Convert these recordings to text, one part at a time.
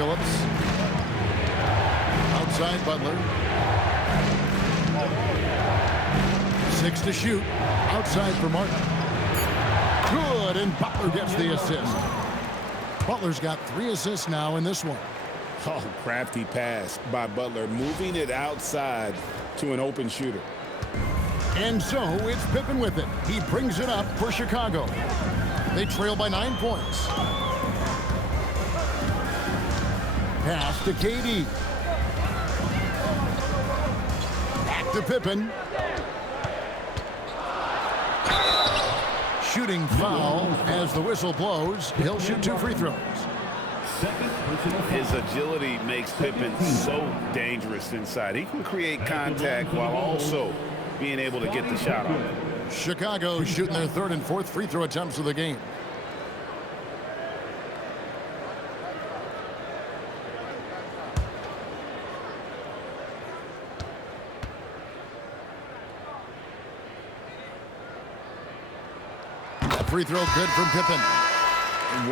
Billups. Outside Butler. 6 to shoot. Outside for Martin. Good, and Butler gets the assist. Butler's got 3 assists now in this one. Oh, crafty pass by Butler, moving it outside to an open shooter. And so it's Pippen with it. He brings it up for Chicago. They trail by 9 points. Pass to KD. Back to Pippen. Shooting foul as the whistle blows. He'll shoot 2 free throws. His agility makes Pippen so dangerous inside. He can create contact while also being able to get the shot off. Chicago shooting their 3rd and 4th free throw attempts of the game. Free throw good from Pippen.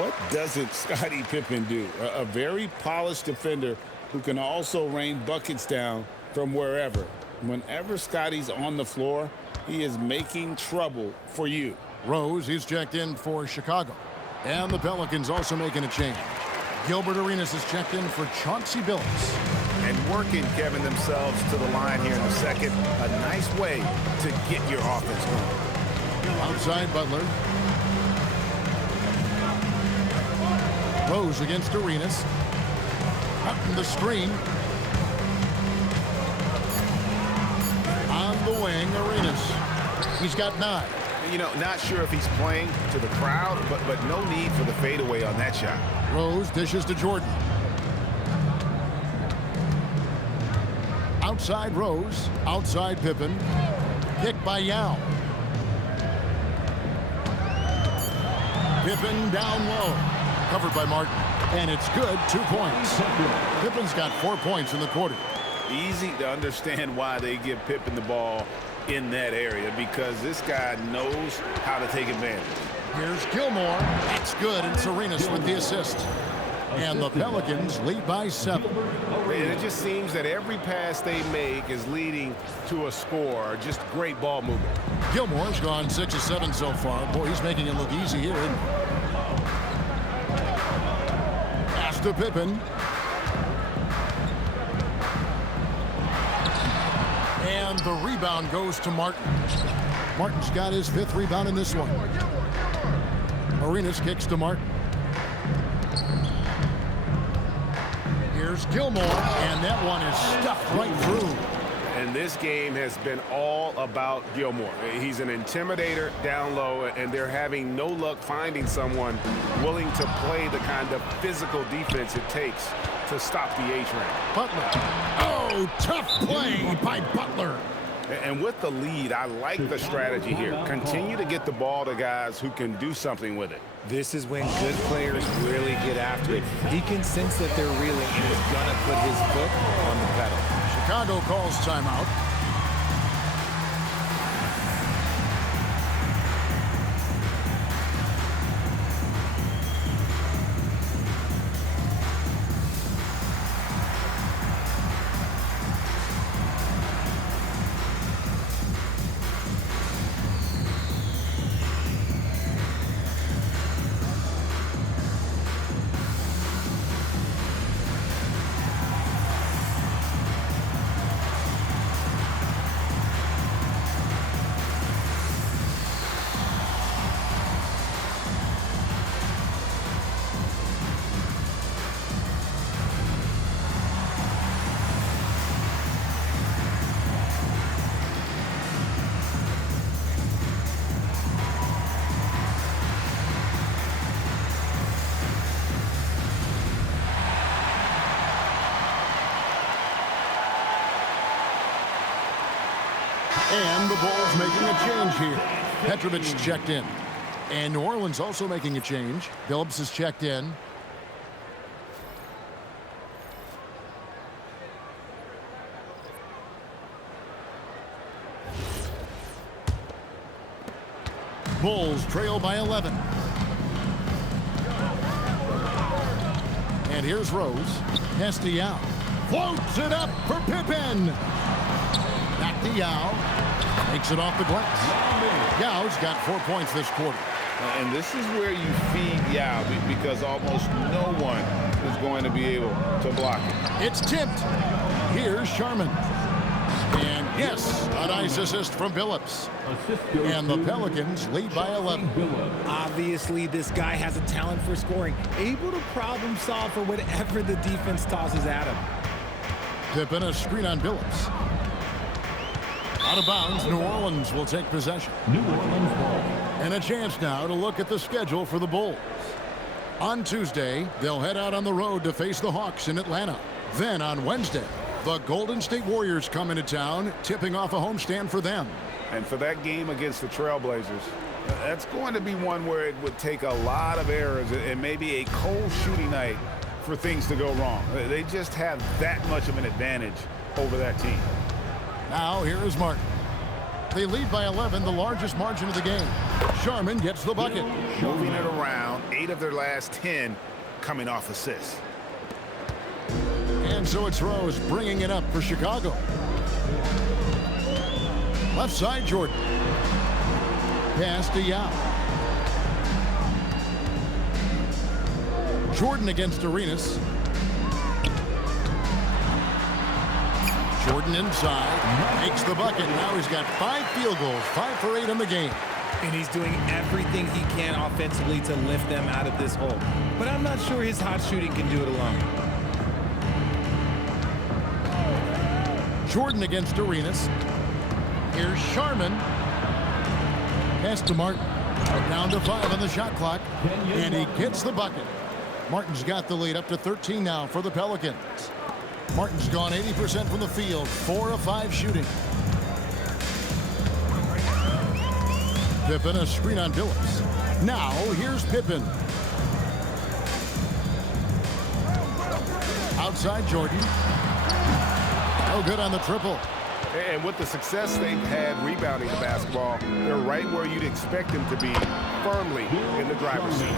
What doesn't Scottie Pippen do? A very polished defender who can also rain buckets down from wherever. Whenever Scottie's on the floor, he is making trouble for you. Rose, he's checked in for Chicago. And the Pelicans also making a change. Gilbert Arenas is checked in for Chauncey Billups. And working, Kevin, themselves to the line here in the second. A nice way to get your offense going. Outside Butler. Rose against Arenas. Up in the screen. On the wing, Arenas. He's got 9. You know, not sure if he's playing to the crowd, but no need for the fadeaway on that shot. Rose dishes to Jordan. Outside Rose. Outside Pippen. Picked by Yao. Pippen down low. Covered by Martin. And it's good. 2 points. Pippen's got 4 points in the quarter. Easy to understand why they give Pippen the ball in that area, because this guy knows how to take advantage. Here's Gilmore. That's good. And Arenas with the assist. And the Pelicans lead by 7. And it just seems that every pass they make is leading to a score. Just great ball movement. Gilmore's gone 6 of 7 so far. Boy, he's making it look easy here, isn't he? Pass to Pippen. And the rebound goes to Martin. Martin's got his 5th rebound in this one. Arenas kicks to Martin. Here's Gilmore, and that one is stuffed right through. And this game has been all about Gilmore. He's an intimidator down low, and they're having no luck finding someone willing to play the kind of physical defense it takes to stop the A-train. Butler. Oh, tough play by Butler. And with the lead, I like the strategy here. Continue to get the ball to guys who can do something with it. This is when good players really get after it. He can sense that they're reeling and is going to put his foot on the pedal. Chicago calls timeout. And the Bulls making a change here. Petrovic checked in. And New Orleans also making a change. Billups is checked in. Bulls trail by 11. And here's Rose. Pass to Yao. Floats it up for Pippen. Back to Yao. Takes it off the glass. Yao's got 4 points this quarter. And this is where you feed Yao because almost no one is going to be able to block it. It's tipped. Here's Sharman. And yes, a nice assist from Billups. And the Pelicans lead by 11. Obviously, this guy has a talent for scoring, able to problem solve for whatever the defense tosses at him. Pippen, a screen on Billups. Out of bounds, New Orleans will take possession. New Orleans ball. And a chance now to look at the schedule for the Bulls. On Tuesday, they'll head out on the road to face the Hawks in Atlanta. Then on Wednesday, the Golden State Warriors come into town, tipping off a homestand for them. And for that game against the Trailblazers, that's going to be one where it would take a lot of errors and maybe a cold shooting night for things to go wrong. They just have that much of an advantage over that team. Now here is Martin. They lead by 11, the largest margin of the game. Sharman gets the bucket. Moving it around, 8 of their last 10 coming off assists. And so it's Rose bringing it up for Chicago. Left side, Jordan. Pass to Yao. Jordan against Arenas. Jordan inside, makes the bucket. Now he's got 5 field goals, 5 for 8 in the game. And he's doing everything he can offensively to lift them out of this hole. But I'm not sure his hot shooting can do it alone. Jordan against Arenas. Here's Sharman. Pass to Martin. Down to 5 on the shot clock. And he gets the bucket. Martin's got the lead up to 13 now for the Pelicans. Martin's gone 80% from the field, 4 of 5 shooting. Pippen, a screen on Billups. Now, here's Pippen. Outside Jordan. No good on the triple. And with the success they've had rebounding the basketball, they're right where you'd expect them to be, firmly in the driver's seat.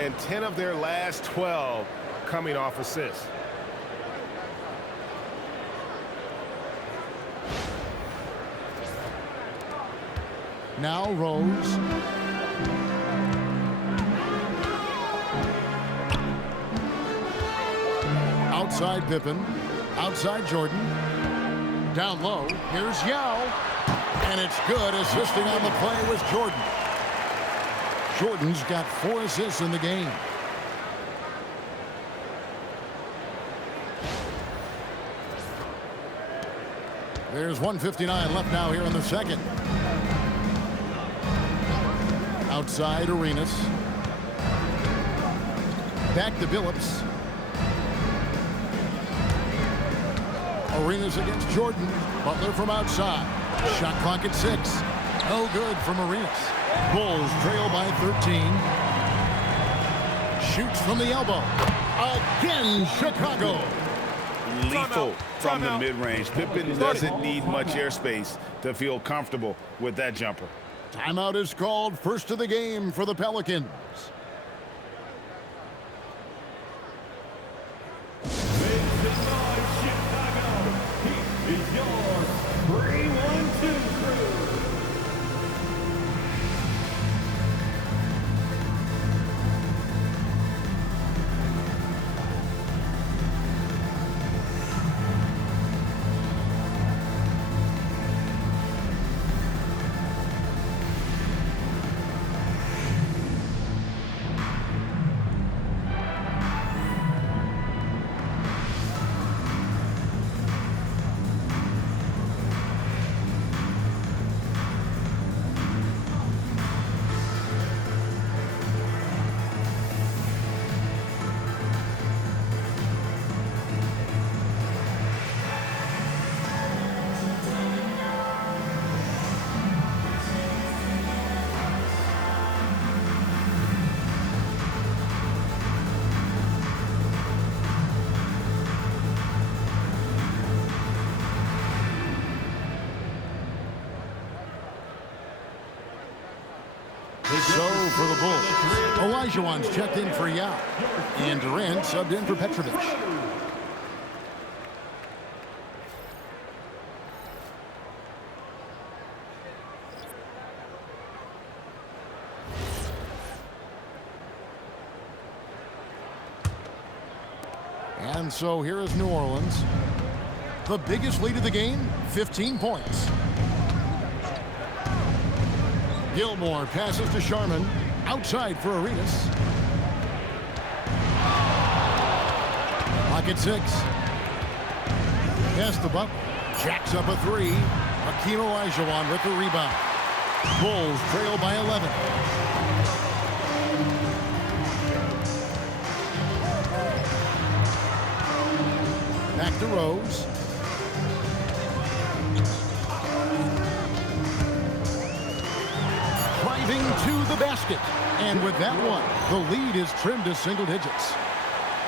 And 10 of their last 12 coming off assists. Now Rose. Outside Pippen. Outside Jordan. Down low. Here's Yao. And it's good. Assisting on the play was Jordan. Jordan's got 4 assists in the game. There's 1:59 left now here in the second. Outside Arenas. Back to Billups. Arenas against Jordan. Butler from outside. Shot clock at 6. No good from Arenas. Bulls trail by 13. Shoots from the elbow. Again, Chicago. Lethal from the mid-range. Pippen doesn't need much airspace to feel comfortable with that jumper. Timeout is called. First of the game for the Pelicans. Is your 3-1-2 crew. So for the Bulls, Olajuwon's checked in for Yao, and Durant subbed in for Petrovic. And so here is New Orleans. The biggest lead of the game, 15 points. Gilmore passes to Sharman. Outside for Arenas. Pocket 6. Pass the buck. Jacks up a 3. Hakeem Olajuwon with the rebound. Bulls trail by 11. Back to Rose. Driving to the basket. And with that one, the lead is trimmed to single digits.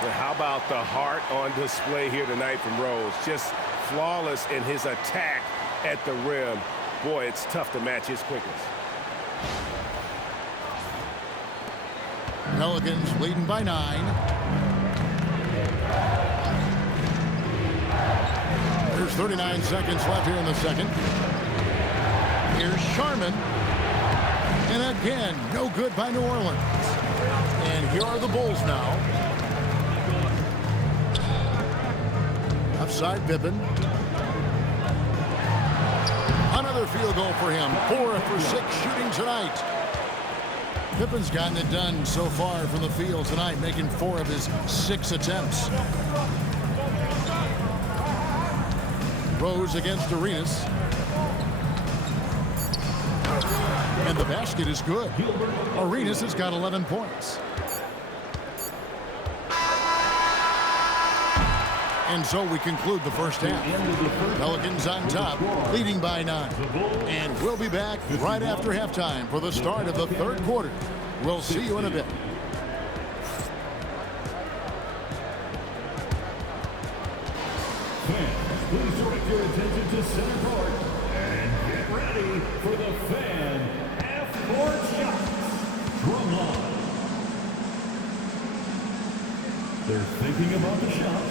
But how about the heart on display here tonight from Rose? Just flawless in his attack at the rim. Boy, it's tough to match his quickness. Pelicans leading by 9. There's 39 seconds left here in the second. Here's Sharman. And again, no good by New Orleans. And here are the Bulls now. Offside Pippen. Another field goal for him. 4 for 6 shooting tonight. Pippen's gotten it done so far from the field tonight, making 4 of his 6 attempts. Rose against Arenas. And the basket is good. Arenas has got 11 points. And so we conclude the first half. Pelicans on top, leading by 9. And we'll be back right after halftime for the start of the third quarter. We'll see you in a bit. Please direct your attention to center court and get ready for the fan half-court shots. Drumline. They're thinking about the shot.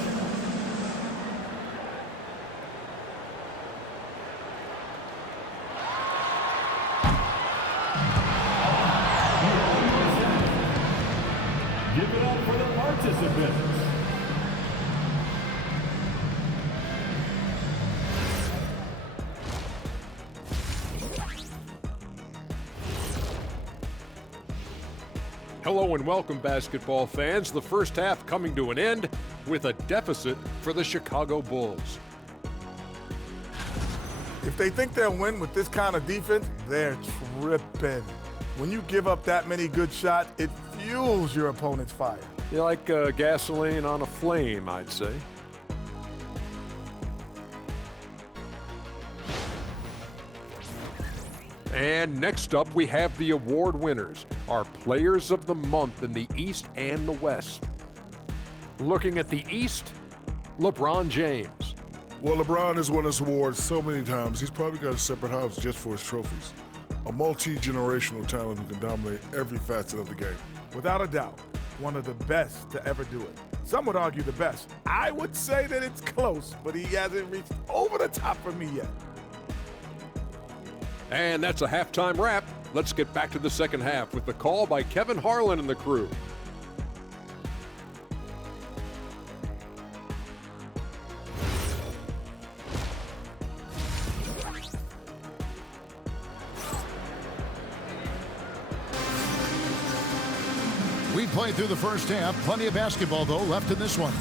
Give it up for the participants. Hello and welcome, basketball fans. The first half coming to an end with a deficit for the Chicago Bulls. If they think they'll win with this kind of defense, they're tripping. When you give up that many good shots, it fuels your opponent's fire. You're like gasoline on a flame, I'd say. And next up, we have the award winners, our players of the month in the East and the West. Looking at the East, LeBron James. Well, LeBron has won this award so many times, he's probably got a separate house just for his trophies. A multi-generational talent who can dominate every facet of the game. Without a doubt, one of the best to ever do it. Some would argue the best. I would say that it's close, but he hasn't reached over the top for me yet. And that's a halftime wrap. Let's get back to the second half with the call by Kevin Harlan and the crew. We played through the first half. Plenty of basketball, though, left in this one.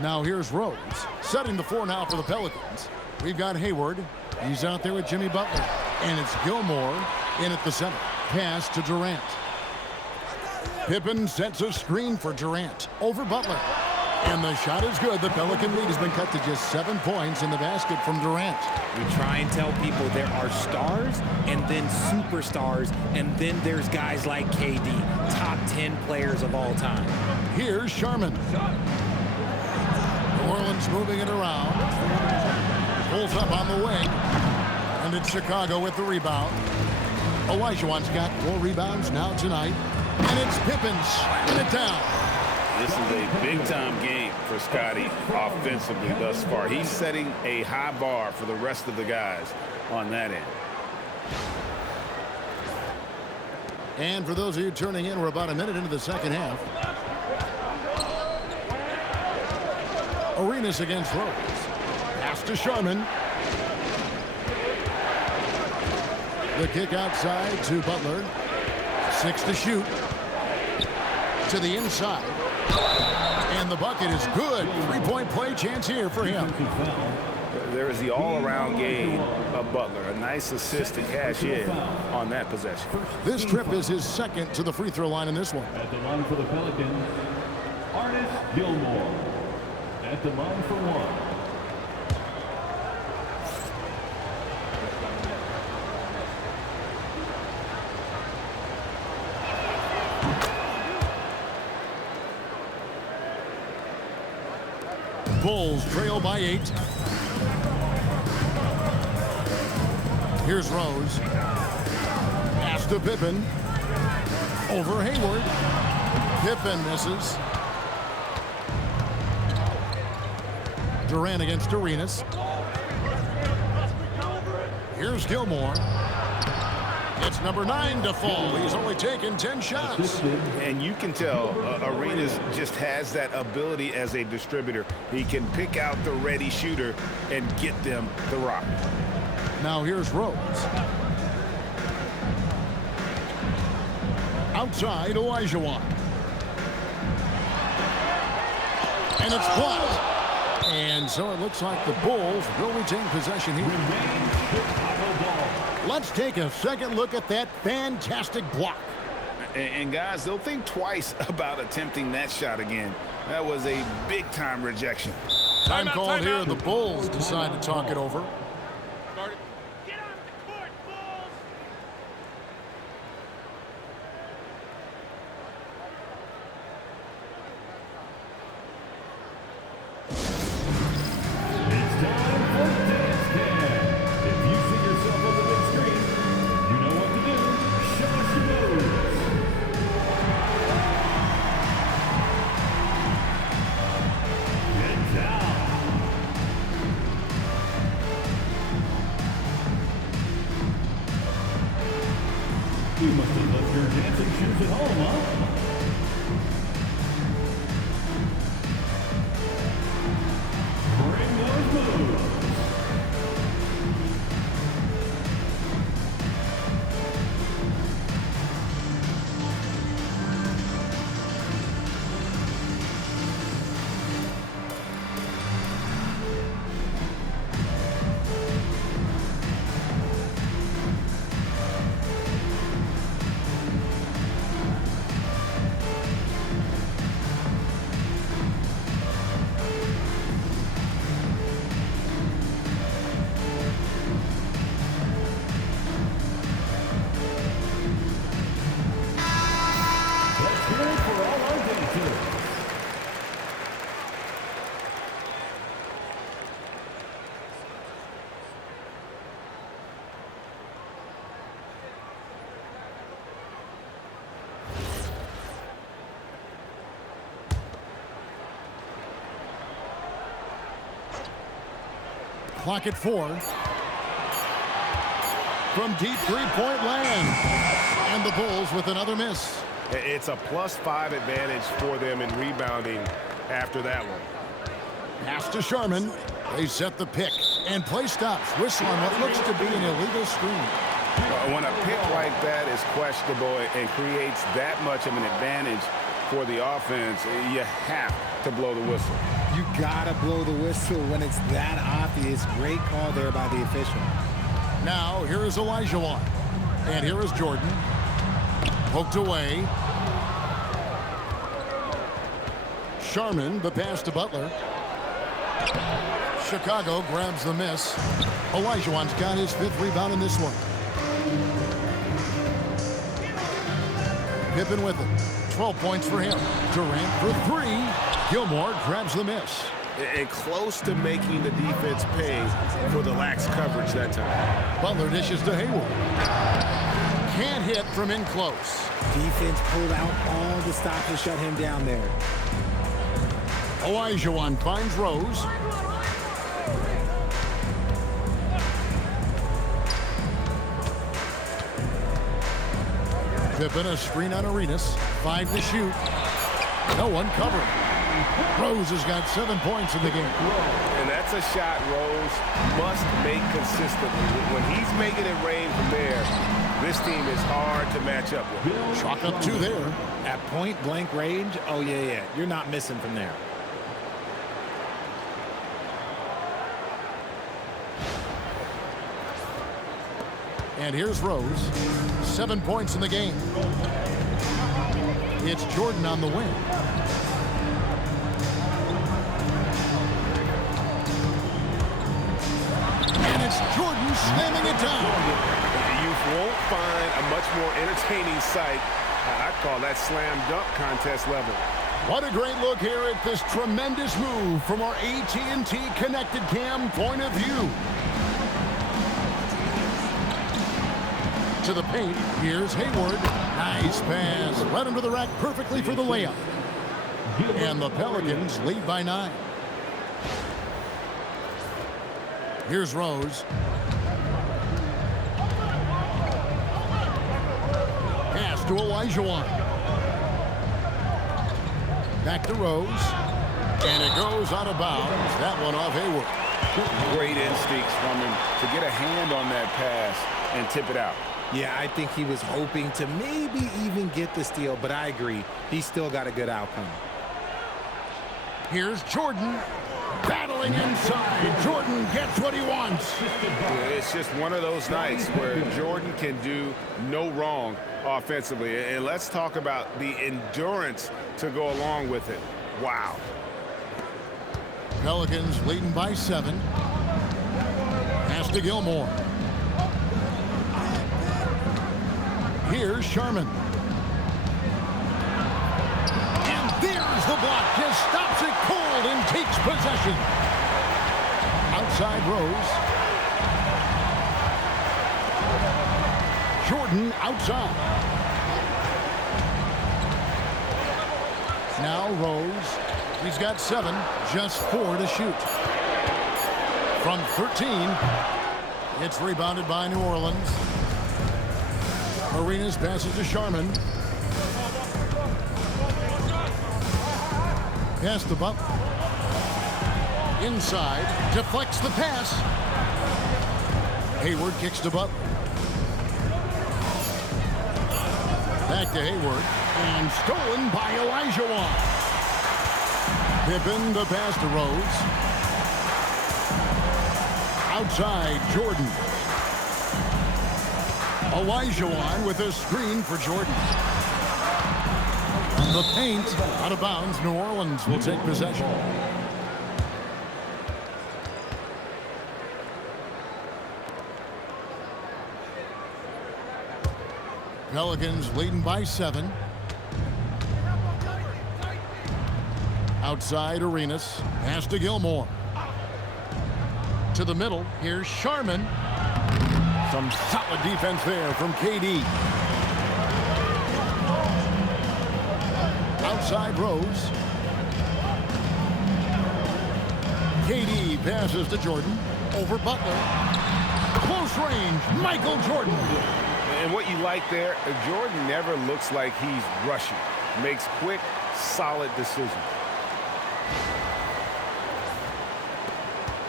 Now here's Rose, setting the floor now for the Pelicans. We've got Hayward. He's out there with Jimmy Butler. And it's Gilmore in at the center. Pass to Durant. Pippen sets a screen for Durant. Over Butler. And the shot is good. The Pelican lead has been cut to just 7 points in the basket from Durant. We try and tell people there are stars and then superstars, and then there's guys like KD, top 10 players of all time. Here's Sharman. New Orleans moving it around. Pulls up on the wing. And it's Chicago with the rebound. Olajuwon's got 4 rebounds now tonight. And it's Pippen slamming it down. This is a big-time game for Scotty offensively thus far. He's setting a high bar for the rest of the guys on that end. And for those of you turning in, we're about a minute into the second half. Arenas against Rose. Pass to Sharman. The kick outside to Butler. 6 to shoot. To the inside. And the bucket is good. 3-point play chance here for him. There is the all-around game of Butler. A nice assist to cash in on that possession. This trip is his second to the free throw line in this one. At the line for the Pelicans, Ernest Gilmore. At the line for 1. Bulls trail by 8. Here's Rose. Pass to Pippen. Over Hayward. Pippen misses. Durant against Arenas. Here's Gilmore. It's number 9 to fall. He's only taken 10 shots. And you can tell Arenas just has that ability as a distributor. He can pick out the ready shooter and get them the rock. Now here's Rose. Outside, Olajuwon. And it's blocked. And so it looks like the Bulls will retain possession here. Let's take a second look at that fantastic block. And guys, they'll think twice about attempting that shot again. That was a big-time rejection. Time called here. The Bulls decide to talk it over. Get off the court, Bulls! It's time for Dance Cam. If you see yourself on the big screen, you know what to do. Show us your moves. Get down. You must have left your dancing shoes at home, huh? Bring those moves. Let's hear it for all our dancers. Clock at 4. From deep three-point land. And the Bulls with another miss. It's a +5 advantage for them in rebounding after that one. Pass to Sharman. They set the pick. And play stops. Whistle on what looks to be an illegal screen. When a pick like that is questionable and creates that much of an advantage for the offense, you have to blow the whistle. You gotta blow the whistle when it's that obvious. Great call there by the official. Now, here is Olajuwon. And here is Jordan. Poked away. Sharman, the pass to Butler. Chicago grabs the miss. Olajuwon's got his 5th rebound in this one. Pippen with it. 12 points for him. Durant for 3. Gilmore grabs the miss. And close to making the defense pay for the lax coverage that time. Butler dishes to Hayward. Can't hit from in close. Defense pulled out all the stops to shut him down there. Olajuwon finds Rose. Pippen a screen on Arenas. 5 to shoot. No one covering. Rose has got 7 points in the game. And that's a shot Rose must make consistently. When he's making it rain from there, this team is hard to match up with. Chalk up 2 there. At point blank range, oh yeah. You're not missing from there. And here's Rose. 7 points in the game. It's Jordan on the wing. And it's Jordan slamming it down. You won't find a much more entertaining sight. I'd call that slam dunk contest level. What a great look here at this tremendous move from our AT&T Connected Cam point of view. To the paint, here's Hayward. Nice pass. Led him to the rack perfectly for the layup. And the Pelicans lead by 9. Here's Rose. Pass to Olajuwon. Back to Rose. And it goes out of bounds. That one off Hayward. Great instincts from him to get a hand on that pass and tip it out. Yeah, I think he was hoping to maybe even get the steal, but I agree. He still got a good outcome. Here's Jordan. Battling inside. Jordan gets what he wants. It's just one of those nights where Jordan can do no wrong offensively. And let's talk about the endurance to go along with it. Wow. Pelicans leading by 7. Pass to Gilmore. Here's Sharman. And there's the block. Just stops it cold and takes possession. Outside Rose. Jordan outside. Now Rose. He's got 7. Just 4 to shoot. From 13. It's rebounded by New Orleans. Arenas passes to Sharman. Pass to Butler. Inside. Deflects the pass. Hayward kicks to Butler. Back to Hayward. And stolen by Olajuwon. Pippen the pass to Rose. Outside Jordan. Olajuwon with a screen for Jordan. The paint out of bounds. New Orleans will take possession. Pelicans leading by 7. Outside Arenas. Pass to Gilmore. To the middle. Here's Sharman. Some solid defense there from KD. Outside Rose. KD passes to Jordan. Over Butler. Close range. Michael Jordan. And what you like there, Jordan never looks like he's rushing. Makes quick, solid decisions.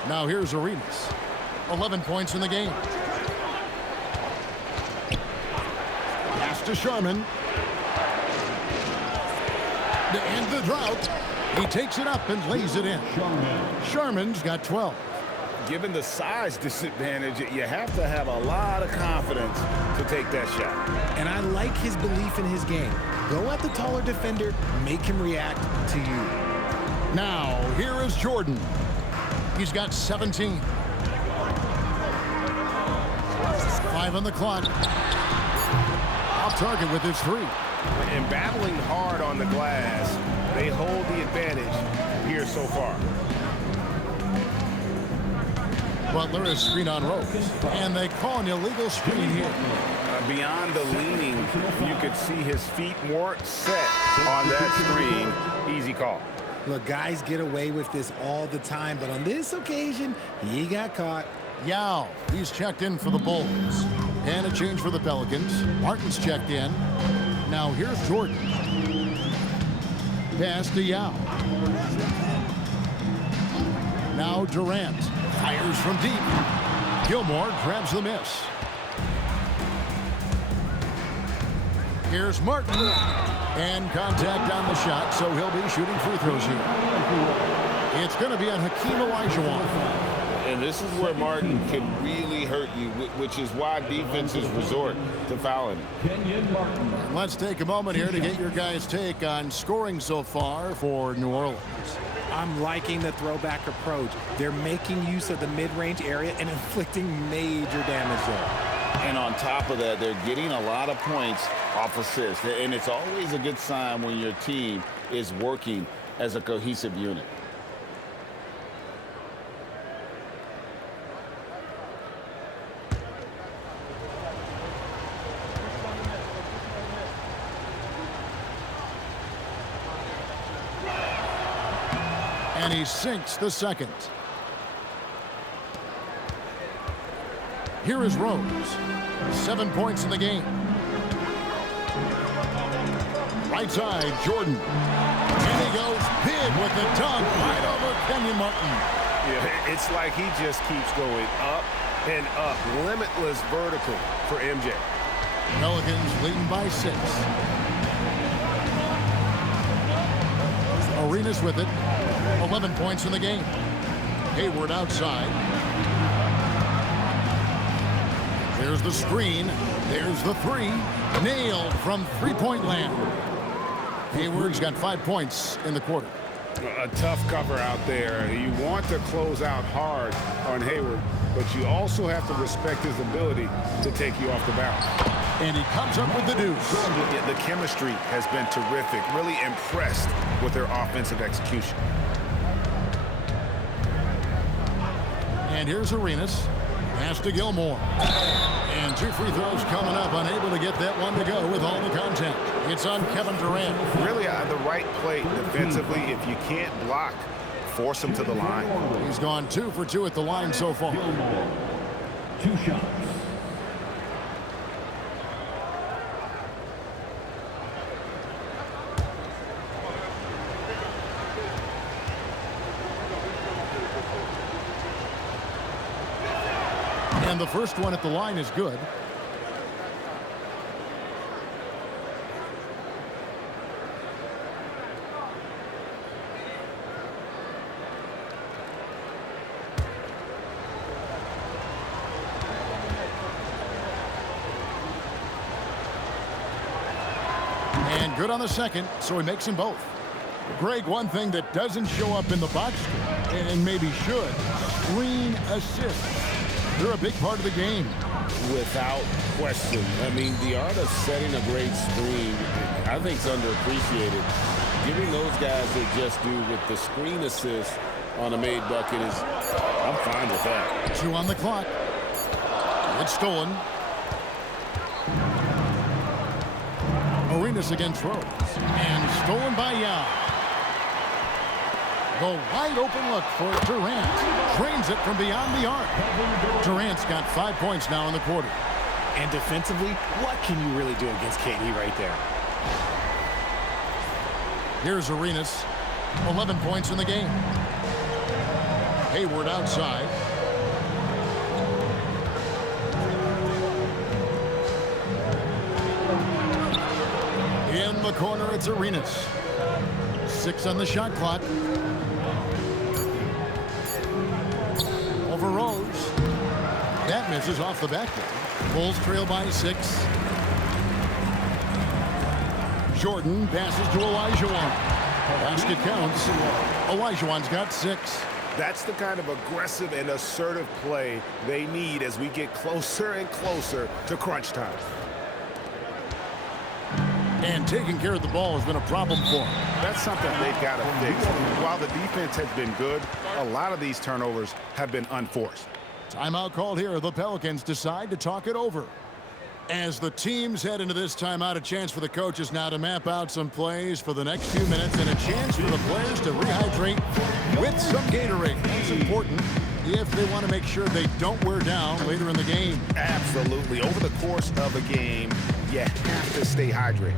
Now here's Arenas. 11 points in the game. Pass to Sharman. To end the drought, he takes it up and lays it in. Sharman's got 12. Given the size disadvantage, you have to have a lot of confidence to take that shot. And I like his belief in his game. Go at the taller defender, make him react to you. Now, here is Jordan. He's got 17. 5 on the clock. Off target with his 3. And battling hard on the glass, they hold the advantage here so far. Butler is screen on Rose. And they call an illegal screen here. Beyond the leaning, you could see his feet more set on that screen. Easy call. Look, guys get away with this all the time, but on this occasion, he got caught. Yao, he's checked in for the Bulls. And a change for the Pelicans. Martin's checked in. Now here's Jordan. Pass to Yao. Now Durant fires from deep. Gilmore grabs the miss. Here's Martin. And contact on the shot, so he'll be shooting free throws here. It's going to be on Hakeem Olajuwon. And this is where Martin can really hurt you, which is why defenses resort to fouling him. Let's take a moment here to get your guys' take on scoring so far for New Orleans. I'm liking the throwback approach. They're making use of the mid-range area and inflicting major damage there. And on top of that, they're getting a lot of points off assists. And it's always a good sign when your team is working as a cohesive unit. And he sinks the second. Here is Rose. 7 points in the game. Right side, Jordan. And he goes big with the dunk right over Kenyon Martin. Yeah, it's like he just keeps going up and up. Limitless vertical for MJ. Pelicans leading by 6. Arenas with it. 11 points in the game. Hayward outside. There's the screen. There's the 3. Nailed from three-point land. Hayward's got 5 points in the quarter. A tough cover out there. You want to close out hard on Hayward, but you also have to respect his ability to take you off the bounce. And he comes up with the deuce. Yeah, the chemistry has been terrific. Really impressed with their offensive execution. And here's Arenas. Pass to Gilmore. And 2 free throws coming up. Unable to get that one to go with all the contact. It's on Kevin Durant. Really the right play defensively. If you can't block, force him to the line. He's gone 2 for 2 at the line so far. 2 shots. And the first one at the line is good. And good on the second, so he makes them both. Greg, one thing that doesn't show up in the box score, and maybe should, screen assists. They're a big part of the game. Without question. I mean, the art of setting a great screen, I think, is underappreciated. Giving those guys they just do with the screen assist on a made bucket is, I'm fine with that. 2 on the clock. It's stolen. Arenas against Rose. And stolen by Yao. The wide open look for Durant. Trains it from beyond the arc. Durant's got 5 points now in the quarter. And defensively, what can you really do against KD right there? Here's Arenas. 11 points in the game. Hayward outside. In the corner, it's Arenas. 6 on the shot clock. Over Rose. That misses off the backboard. Bulls trail by 6. Jordan passes to Olajuwon. Basket counts. Olajuwon's got 6. That's the kind of aggressive and assertive play they need as we get closer and closer to crunch time. And taking care of the ball has been a problem for him. That's something they've got to fix. While the defense has been good, a lot of these turnovers have been unforced. Timeout called here. The Pelicans decide to talk it over. As the teams head into this timeout, a chance for the coaches now to map out some plays for the next few minutes and a chance for the players to rehydrate with some Gatorade. It's important if they want to make sure they don't wear down later in the game. Absolutely. Over the course of a game, you have to stay hydrated.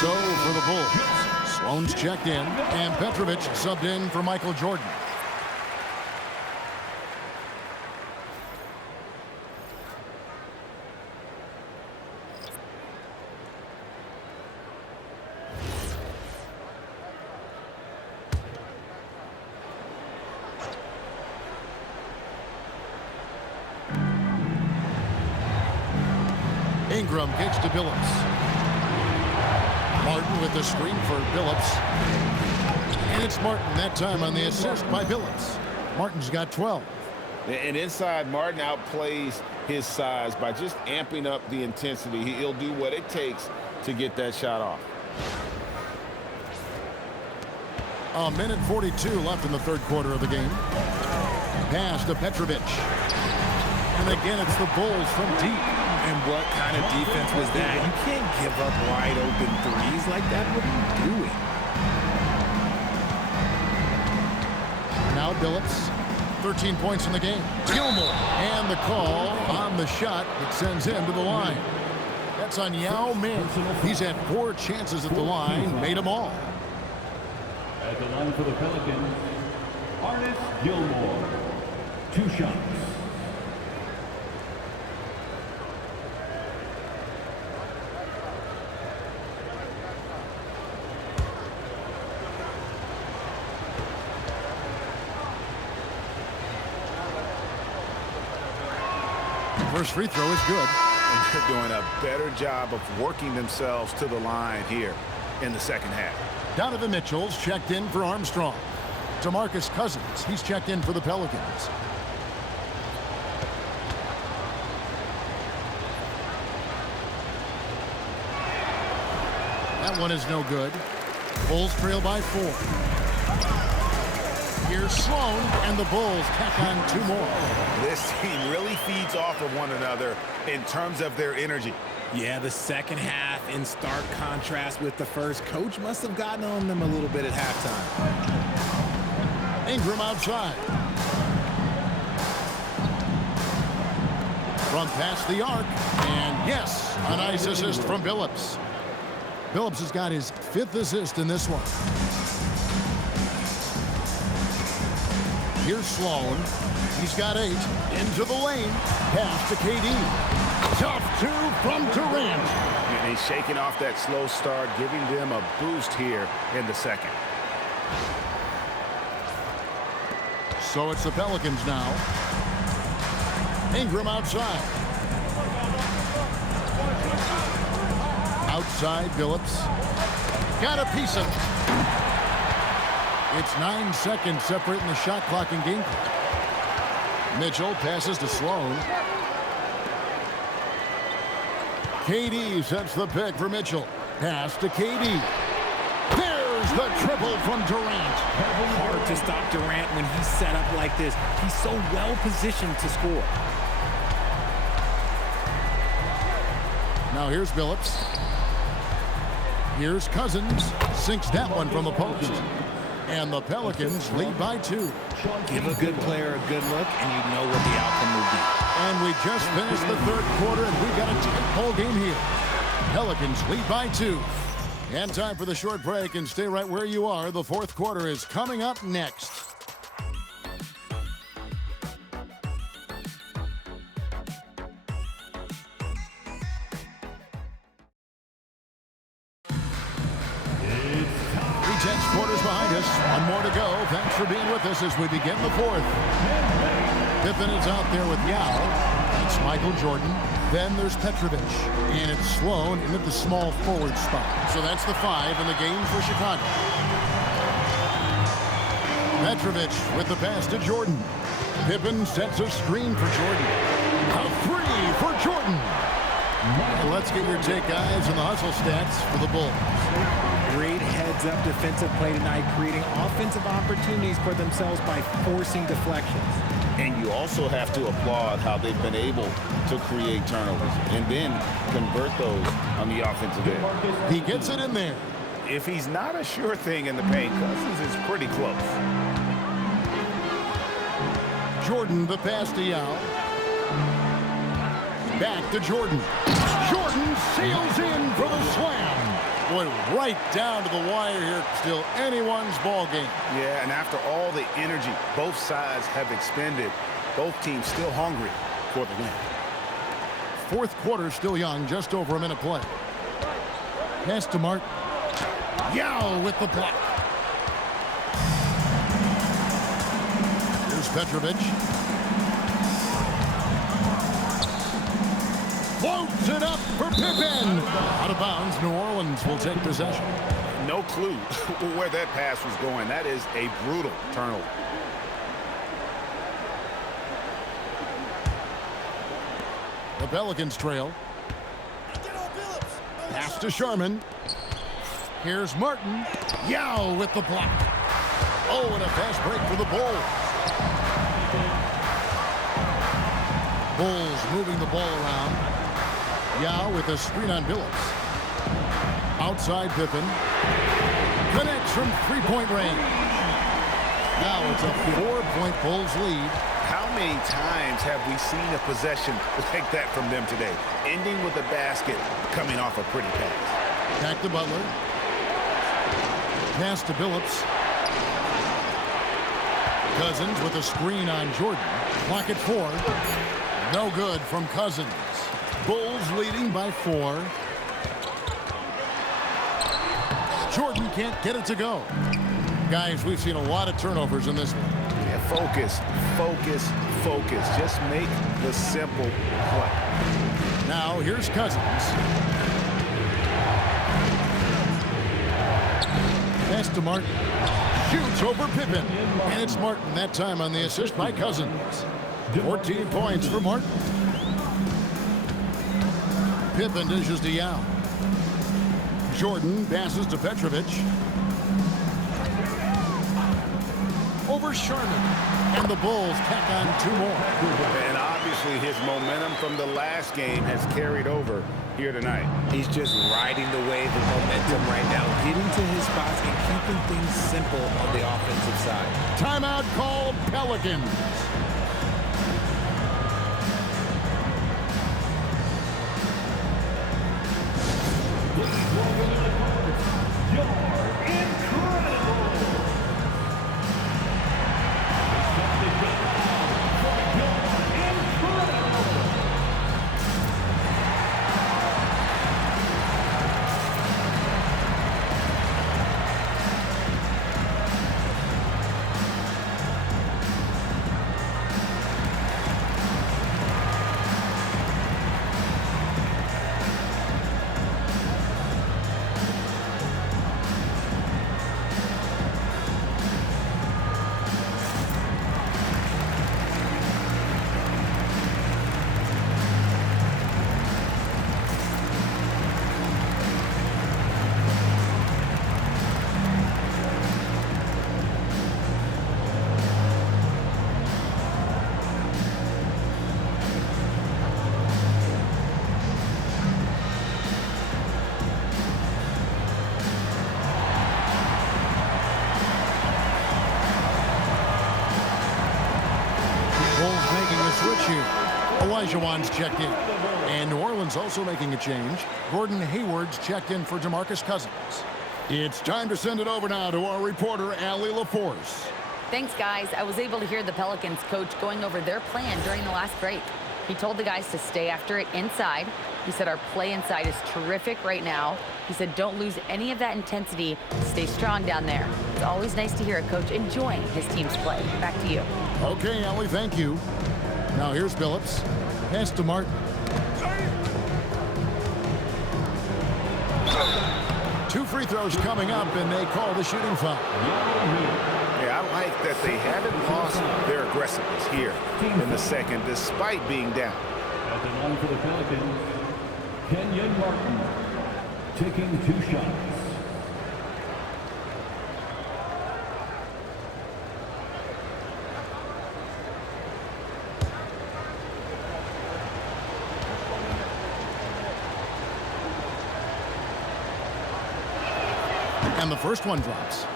So for the Bulls, Sloan's checked in, and Petrovic subbed in for Michael Jordan. Ingram kicks to Billups. Martin with the screen for Billups. And it's Martin that time on the assist by Billups. Martin's got 12. And inside, Martin outplays his size by just amping up the intensity. He'll do what it takes to get that shot off. A minute 42 left in the third quarter of the game. Pass to Petrovic. And again, it's the Bulls from deep. And what kind of defense was that? You can't give up wide open threes like that. What are you doing? Now Billups, 13 points in the game. Gilmore, and the call on the shot that sends him to the line. That's on Yao Ming. He's had 4 chances at the line, made them all. At the line for the Pelicans, Artis Gilmore. 2 shots. First free throw is good. And they're doing a better job of working themselves to the line here in the second half. Donovan Mitchell's checked in for Armstrong. DeMarcus Cousins, he's checked in for the Pelicans. That one is no good. Bulls trail by 4. Here's Sloan, and the Bulls tack on 2 more. This team really feeds off of one another in terms of their energy. Yeah, the second half in stark contrast with the first. Coach must have gotten on them a little bit at halftime. Ingram outside. From past the arc, and yes, a nice assist from Billups. Billups has got his 5th assist in this one. Here's Sloan. He's got 8. Into the lane. Pass to KD. Tough 2 from Durant. And he's shaking off that slow start, giving them a boost here in the second. So it's the Pelicans now. Ingram outside. Outside, Billups. Got a piece of it. It's 9 seconds separating the shot clock and game clock. Mitchell passes to Sloan. KD sets the pick for Mitchell. Pass to KD. There's the triple from Durant. Hard hard to stop Durant when he's set up like this. He's so well positioned to score. Now here's Billups. Here's Cousins. Sinks that one from the post. And the Pelicans lead by 2. Give a good player a good look, and you know what the outcome will be. And we just finished the third quarter, and we've got a tight ball game here. Pelicans lead by 2. And time for the short break, and stay right where you are. The fourth quarter is coming up next. Quarters behind us. One more to go. Thanks for being with us as we begin the fourth. Pippen is out there with Yao. That's Michael Jordan. Then there's Petrovic. And it's Sloan in at the small forward spot. So that's the 5 in the game for Chicago. Petrovic with the pass to Jordan. Pippen sets a screen for Jordan. A 3 for Jordan. And let's get your take, guys, on the hustle stats for the Bulls. Great heads-up defensive play tonight, creating offensive opportunities for themselves by forcing deflections. And you also have to applaud how they've been able to create turnovers and then convert those on the offensive end. He gets it in there. If he's not a sure thing in the paint, Cousins is pretty close. Jordan, the pass to Yao. Back to Jordan. Jordan sails in for the slam. Boy, right down to the wire here. Still anyone's ball game. Yeah, and after all the energy both sides have expended, both teams still hungry for the win. Fourth quarter still young, just over a minute play. Pass to Martin. Yao with the block. Here's Petrovic. Floats it up for Pippen. Out of bounds, New Orleans will take possession. No clue where that pass was going. That is a brutal turnover. The Pelicans trail. Pass to Sharman. Here's Martin. Yao with the block. Oh, and a fast break for the Bulls. Bulls moving the ball around. Yao with a screen on Billups. Outside Pippen. Connects from three-point range. Now it's a 4-point Bulls lead. How many times have we seen a possession like that from them today? Ending with a basket, coming off a pretty pass. Back to Butler. Pass to Billups. Cousins with a screen on Jordan. Clock at 4. No good from Cousins. Bulls leading by 4. Jordan can't get it to go. Guys, we've seen a lot of turnovers in this one. Yeah, focus, focus, focus. Just make the simple play. Now here's Cousins. Pass to Martin. Shoots over Pippen. And it's Martin that time on the assist by Cousins. 14 points for Martin. Pippen dishes to Yao. Jordan passes to Petrovic. Over Sharman. And the Bulls tack on 2 more. And obviously his momentum from the last game has carried over here tonight. He's just riding the wave of momentum right now, getting to his spots and keeping things simple on the offensive side. Timeout called Pelicans. switch here. Olajuwon's checked in. And New Orleans also making a change. Gordon Hayward's checked in for DeMarcus Cousins. It's time to send it over now to our reporter, Allie LaForce. Thanks, guys. I was able to hear the Pelicans coach going over their plan during the last break. He told the guys to stay after it inside. He said our play inside is terrific right now. He said don't lose any of that intensity. Stay strong down there. It's always nice to hear a coach enjoying his team's play. Back to you. Okay, Allie, thank you. Now here's Billups. Pass to Martin. 2 free throws coming up, and they call the shooting foul. Yeah, I like that they haven't lost their aggressiveness here in the second, despite being down. At the line for the Pelicans, Kenyon Martin taking 2 shots. And the first one drops.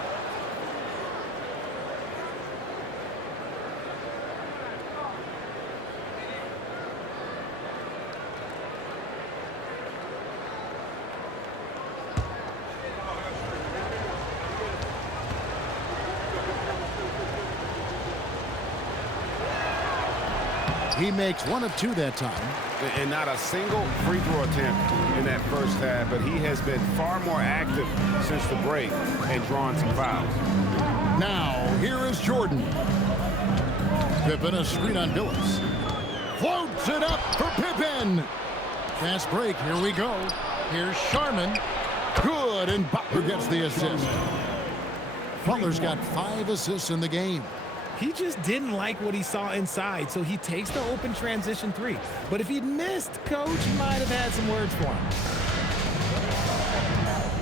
He makes 1 of 2 that time. And not a single free throw attempt in that first half, but he has been far more active since the break and drawn some fouls. Now, here is Jordan. Pippen, a screen on Billups. Floats it up for Pippen. Fast break, here we go. Here's Sharman. Good, and Butler gets the assist. Butler's got 5 assists in the game. He just didn't like what he saw inside, so he takes the open transition 3. But if he'd missed, Coach might have had some words for him.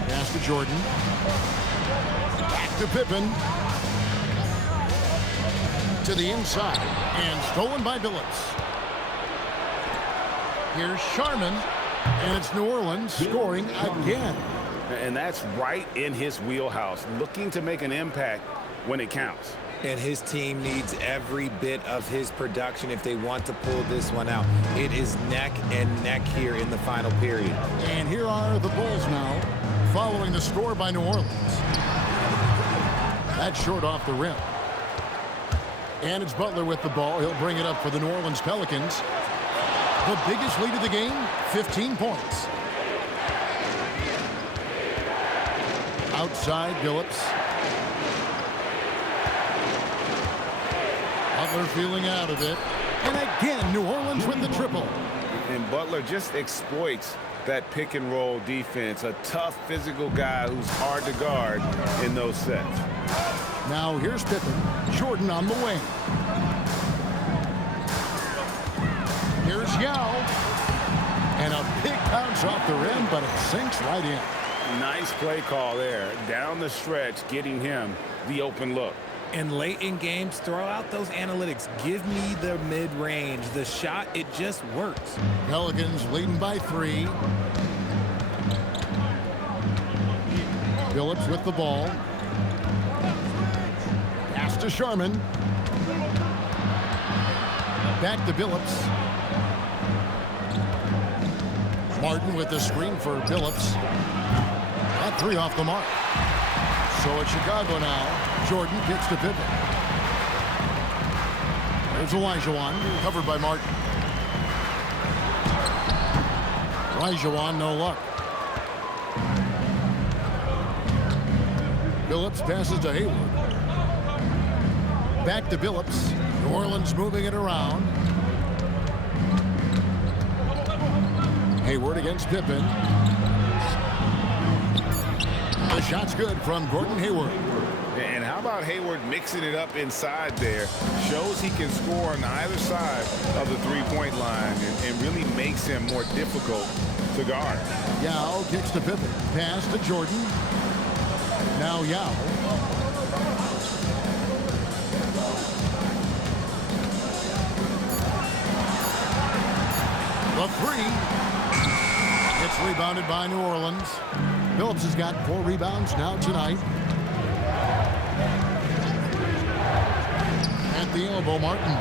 Pass to Jordan. Back to Pippen. To the inside, and stolen by Billups. Here's Sharman, and it's New Orleans scoring again. And that's right in his wheelhouse, looking to make an impact when it counts. And his team needs every bit of his production if they want to pull this one out. It is neck and neck here in the final period. And here are the Bulls now, following the score by New Orleans. That's short off the rim. And it's Butler with the ball. He'll bring it up for the New Orleans Pelicans. The biggest lead of the game, 15 points. Outside, Billups. Butler feeling out of it. And again, New Orleans with the triple. And Butler just exploits that pick and roll defense. A tough physical guy who's hard to guard in those sets. Now here's Pippen. Jordan on the wing. Here's Yao. And a big bounce off the rim, but it sinks right in. Nice play call there. Down the stretch, getting him the open look. And late in games, throw out those analytics. Give me the mid-range. The shot, it just works. Pelicans leading by 3. Billups with the ball. Pass to Sharman. Back to Billups. Martin with the screen for Billups. That 3 off the mark. So it's Chicago now. Jordan gets to Pippen. There's Olajuwon, covered by Martin. Olajuwon, no luck. Billups passes to Hayward. Back to Billups. New Orleans moving it around. Hayward against Pippen. The shot's good from Gordon Hayward. And how about Hayward mixing it up inside there? Shows he can score on either side of the three-point line and really makes him more difficult to guard. Yao kicks to Pippen. Pass to Jordan. Now Yao. The 3. It's rebounded by New Orleans. Billups has got 4 rebounds now tonight. At the elbow, Martin.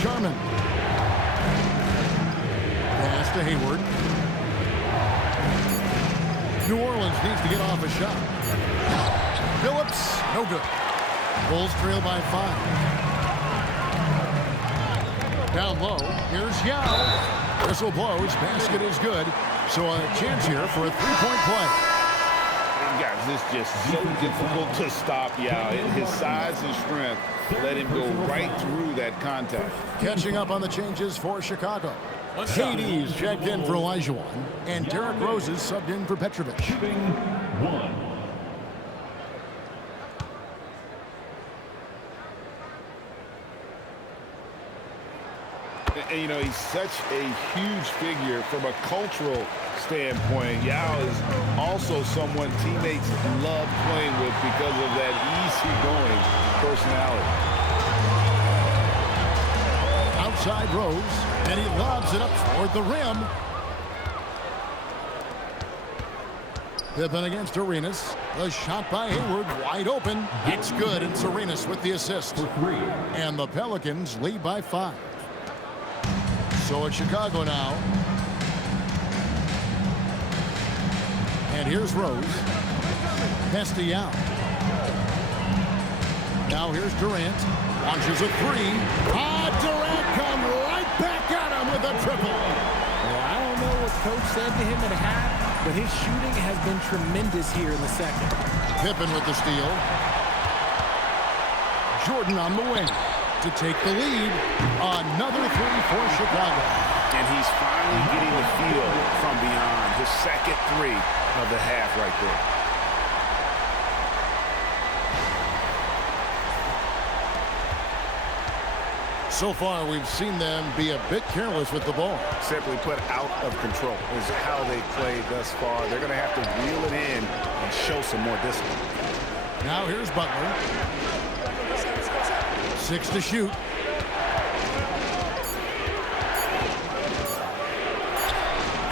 Sharman. Pass to Hayward. New Orleans needs to get off a shot. Phillips, no good. Bulls trail by 5. Down low, here's Yao. Whistle blows, basket is good. So a chance here for a three-point play. And guys, it's just so difficult to stop Yao. His size and strength let him go right through that contact. Catching up on the changes for Chicago. Hades checked in for Olajuwon, and Derrick Rose is subbed in for Petrovic. Shooting 1. And, you know, he's such a huge figure from a cultural standpoint. Yao is also someone teammates love playing with because of that easygoing personality. Outside Rose, and he lobs it up toward the rim. Pippen against Arenas. The shot by Hayward, wide open. It's good, and it's Arenas with the assist. And the Pelicans lead by 5. So it's Chicago now. And here's Rose. Pass to Yao. Now here's Durant. Launches a 3. Durant come right back at him with a triple. Well, I don't know what coach said to him at half, but his shooting has been tremendous here in the second. Pippen with the steal. Jordan on the wing to take the lead. Another 3 for Chicago. And he's finally getting the feel from beyond. His second 3 of the half right there. So far, we've seen them be a bit careless with the ball. Simply put, out of control is how they played thus far. They're going to have to reel it in and show some more discipline. Now here's Butler. 6 to shoot.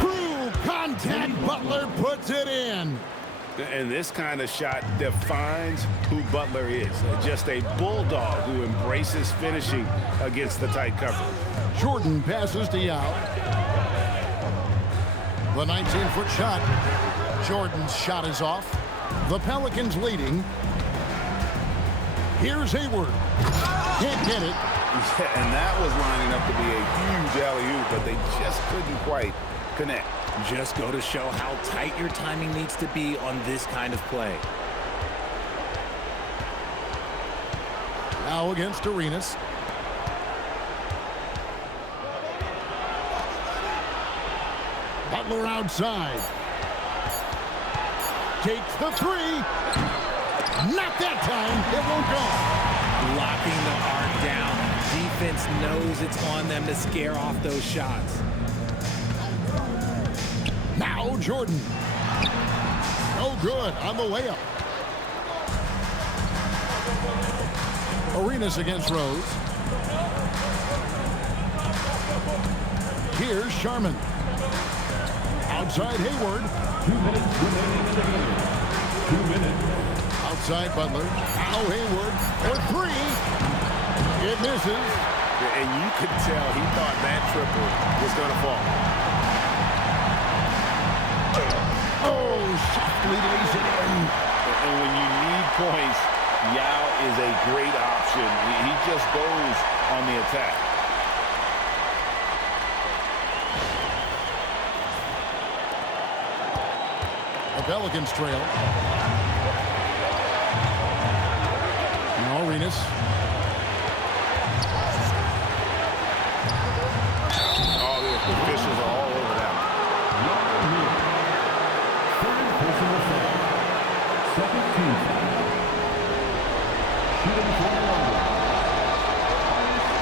True contact. Butler puts it in. And this kind of shot defines who Butler is. Just a bulldog who embraces finishing against the tight cover. Jordan passes to Yao. The 19-foot shot. Jordan's shot is off. The Pelicans leading. Here's Hayward. Can't get it. And that was lining up to be a huge alley-oop, but they just couldn't quite connect. Just go to show how tight your timing needs to be on this kind of play. Now against Arenas. Butler outside. Takes the 3. Not that time. It won't go. Locking the arc down. Defense knows it's on them to scare off those shots. Now Jordan. No good on the layup. Arenas against Rose. Here's Sharman. Outside Hayward. 2 minutes remaining in the game. 2 minutes. Outside Butler. Now Hayward for 3. It misses. And you could tell he thought that triple was going to fall. Oh, softly lays it in. And when you need points, Yao is a great option. He just goes on the attack. The Pelicans trail. Now Arenas. Oh, the officials are all over that. Third personal foul. Second team foul. Shooting for the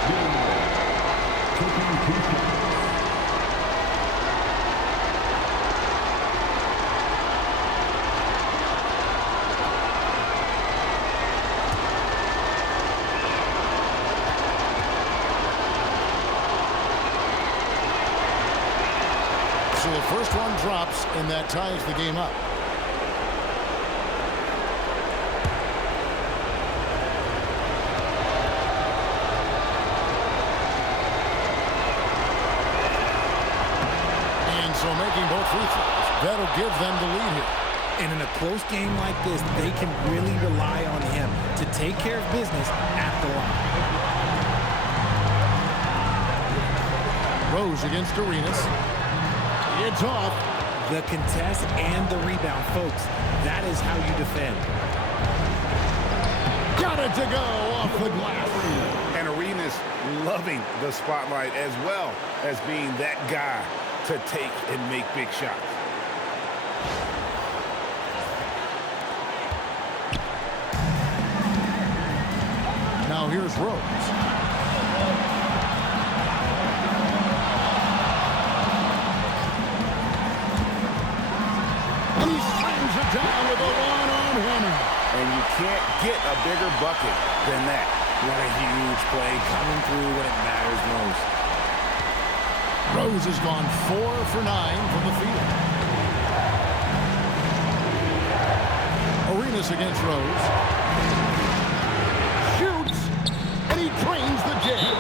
Gilbert. Taking 2 shots. So the first one drops, and that ties the game up. So making both free throws, that'll give them the lead here. And in a close game like this, they can really rely on him to take care of business at the line. Rose against Arenas. It's off. The contest and the rebound, folks. That is how you defend. Got it to go off the glass. And Arenas loving the spotlight as well as being that guy to take and make big shots. Now here's Rose. And he slams it down with a one-arm hammer. And you can't get a bigger bucket than that. What a huge play coming through when it matters most. Rose has gone 4 for 9 from the field. Arenas against Rose. Shoots, and he drains the jam.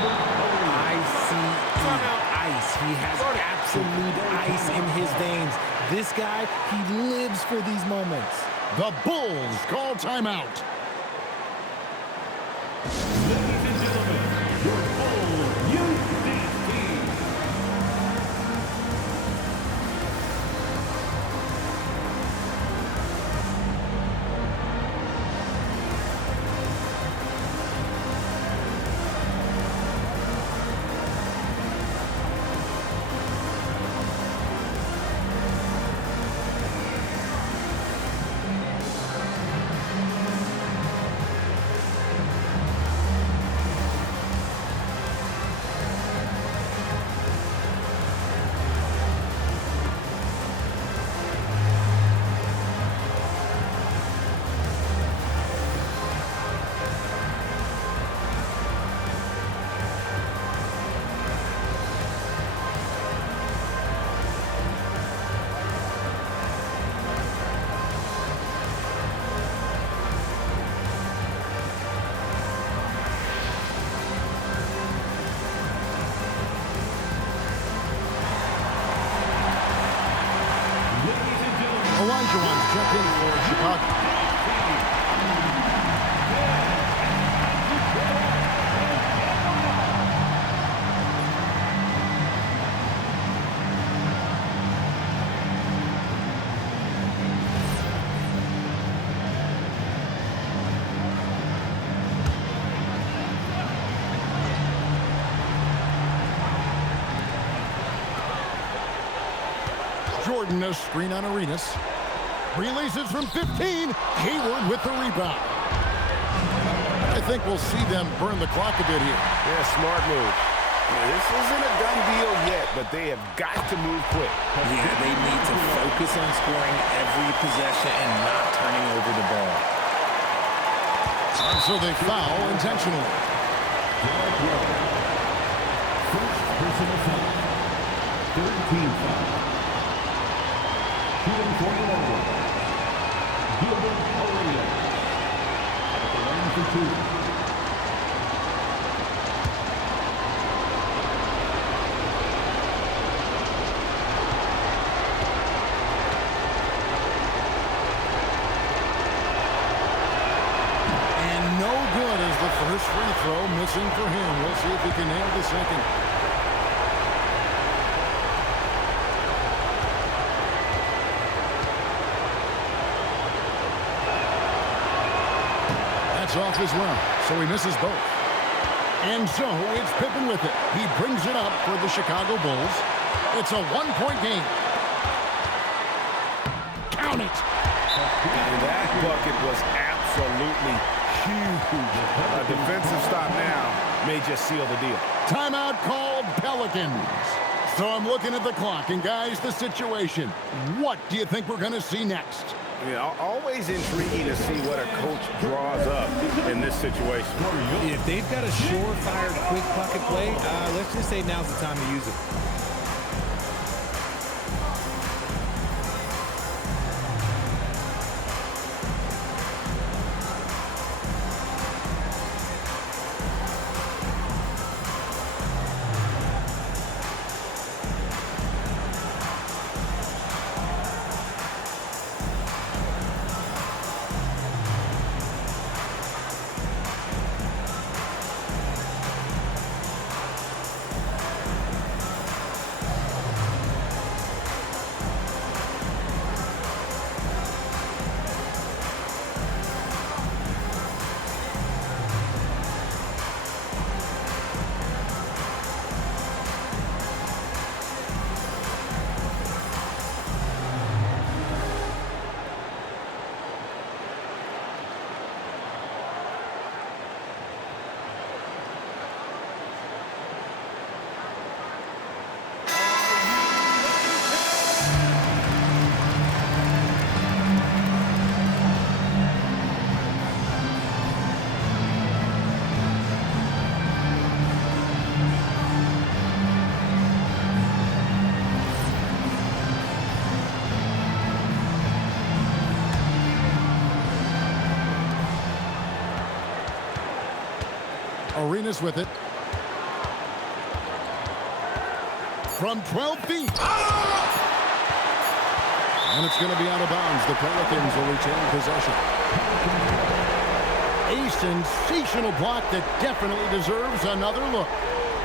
Ice. He has absolute ice in his veins. This guy, he lives for these moments. The Bulls call timeout. Ladies and gentlemen, your Bull Youth Dance Team. Olajuwon's checked in for Chicago. Jordan, a screen on Arenas. Releases from 15. Hayward with the rebound. I think we'll see them burn the clock a bit here. Yeah, smart move. This isn't a done deal yet, but they have got to move quick. Yeah, they need to focus on scoring every possession and not turning over the ball. And so they foul intentionally. First personal foul. Third team foul. Shooting for the over. Gilbert Arenas. At the line for 2. And no good as the first free throw missing for him. We'll see if he can nail the second. Off as well, so he misses both. And so it's Pippen with it. He brings it up for the Chicago Bulls. It's a one-point game. Count it. And that bucket was absolutely huge. A defensive stop now may just seal the deal. Timeout called Pelicans. So I'm looking at the clock, and guys, the situation. What do you think we're going to see next? Yeah, always intriguing to see what a coach draws up in this situation. If they've got a surefire, quick bucket play, let's just say now's the time to use it. Arenas with it. From 12 feet. And it's going to be out of bounds. The Pelicans will retain possession. A sensational block that definitely deserves another look.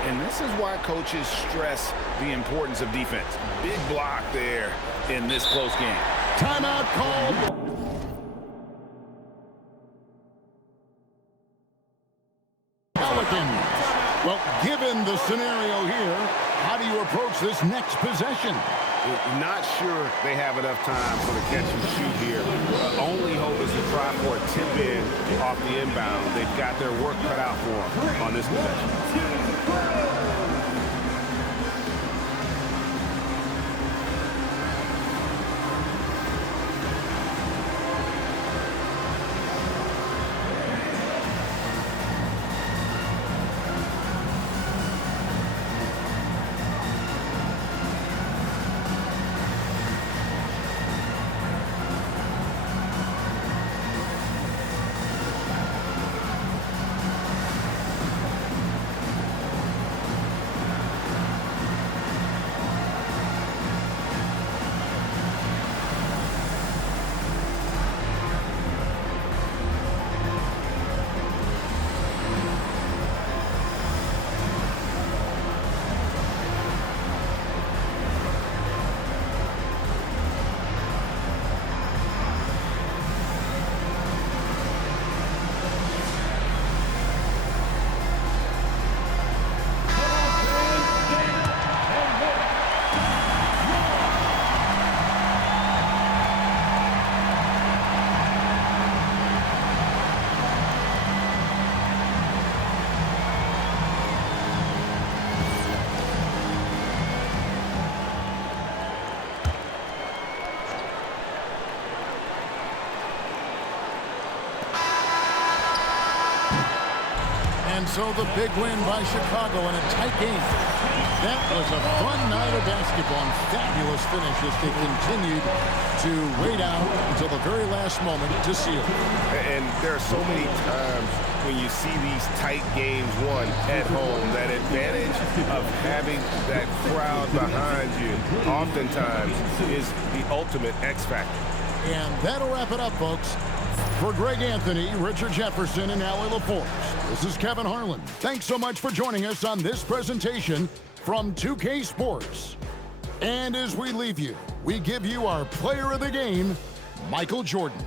And this is why coaches stress the importance of defense. Big block there in this close game. Timeout called. Pelicans. Well, given the scenario here, how do you approach this next possession? Not sure they have enough time for the catch and shoot here. Only hope is to try for a tip in off the inbound. They've got their work cut out for them on this possession. And so the big win by Chicago in a tight game. That was a fun night of basketball and fabulous finish as they continued to wait out until the very last moment to seal. And there are so many times when you see these tight games won at home, that advantage of having that crowd behind you oftentimes is the ultimate X factor. And that'll wrap it up, folks. For Greg Anthony, Richard Jefferson, and Allie LaForce, this is Kevin Harlan. Thanks so much for joining us on this presentation from 2K Sports. And as we leave you, we give you our player of the game, Michael Jordan.